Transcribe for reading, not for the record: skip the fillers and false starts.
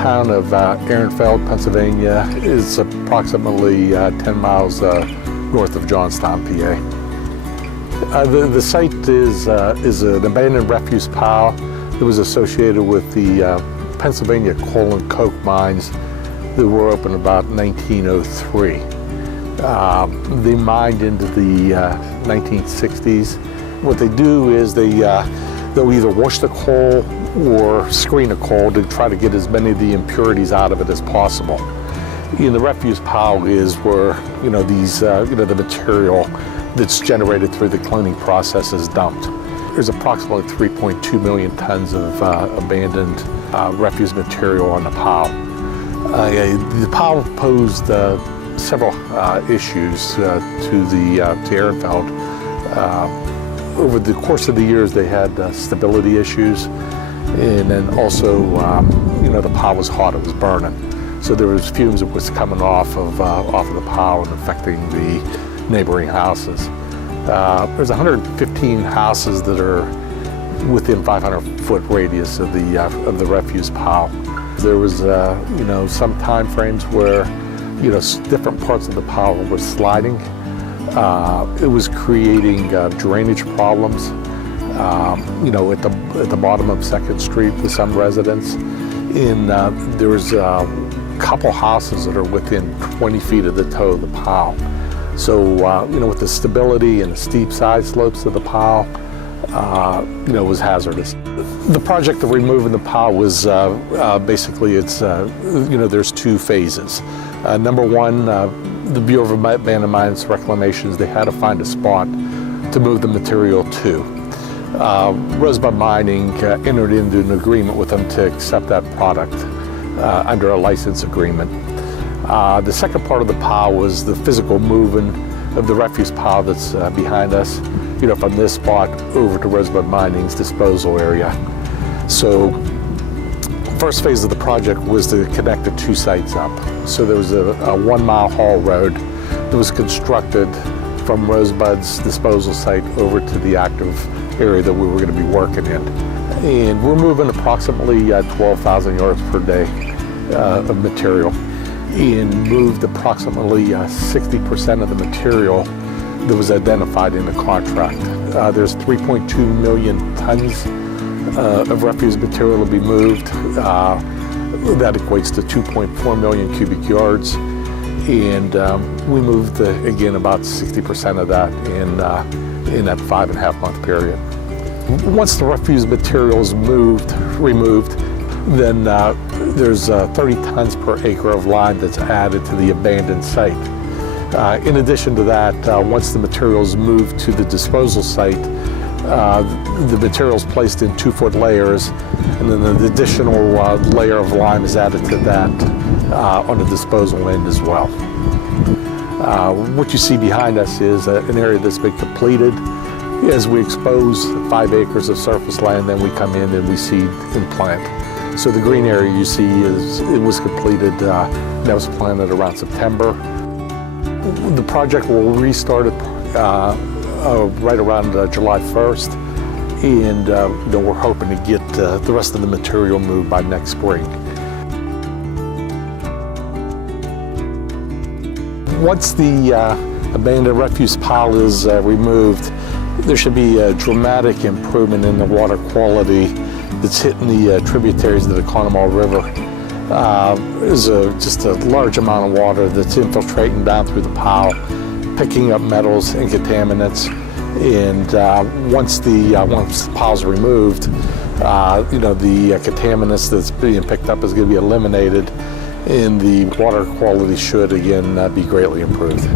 town of Ehrenfeld, Pennsylvania is approximately 10 miles north of Johnstown, PA. The site is an abandoned refuse pile that was associated with the Pennsylvania coal and coke mines that were opened about 1903. They mined into the 1960s. What they do is they'll either wash the coal or screen the coal to try to get as many of the impurities out of it as possible. In the refuse pile is where the material that's generated through the cleaning process is dumped. There's approximately 3.2 million tons of abandoned refuse material on the pile. The pile posed several issues to Ehrenfeld. Over the course of the years, they had stability issues, and then also, the pile was hot; it was burning, so there was fumes that was coming off of the pile and affecting the neighboring houses. There's 115 houses that are within 500-foot radius of the refuse pile. There was, some time frames where, different parts of the pile were sliding. It was creating drainage problems, at the bottom of 2nd Street for some residents. There was a couple houses that are within 20 feet of the toe of the pile. So, with the stability and the steep side slopes of the pile, it was hazardous. The project of removing the pile was basically, there's two phases. Number one, the Bureau of Abandoned Mines Reclamations, they had to find a spot to move the material to. Rosebud Mining entered into an agreement with them to accept that product under a license agreement. The second part of the pile was the physical moving of the refuse pile that's behind us, from this spot over to Rosebud Mining's disposal area. So, first phase of the project was to connect the two sites up. So there was a 1-mile haul road that was constructed from Rosebud's disposal site over to the active area that we were going to be working in. And we're moving approximately 12,000 yards per day of material, and moved approximately 60% of the material that was identified in the contract. There's 3.2 million tons of refuse material to be moved. That equates to 2.4 million cubic yards, and we moved again about 60% of that in that 5.5-month period. Once the refuse material is removed, then there's 30 tons per acre of lime that's added to the abandoned site. In addition to that, once the material is moved to the disposal site, the material is placed in 2-foot layers, and then an additional layer of lime is added to that on the disposal end as well. What you see behind us is an area that's been completed. As we expose 5 acres of surface land, then we come in and we seed and plant. So the green area you see it was completed, that was planted around September. The project will restart right around July 1st, and we're hoping to get the rest of the material moved by next spring. Once the abandoned refuse pile is removed, there should be a dramatic improvement in the water quality that's hitting the tributaries of the Conemaugh River. There's just a large amount of water that's infiltrating down through the pile, picking up metals and contaminants. And once the pile's removed, the contaminants that's being picked up is going to be eliminated, and the water quality should again be greatly improved.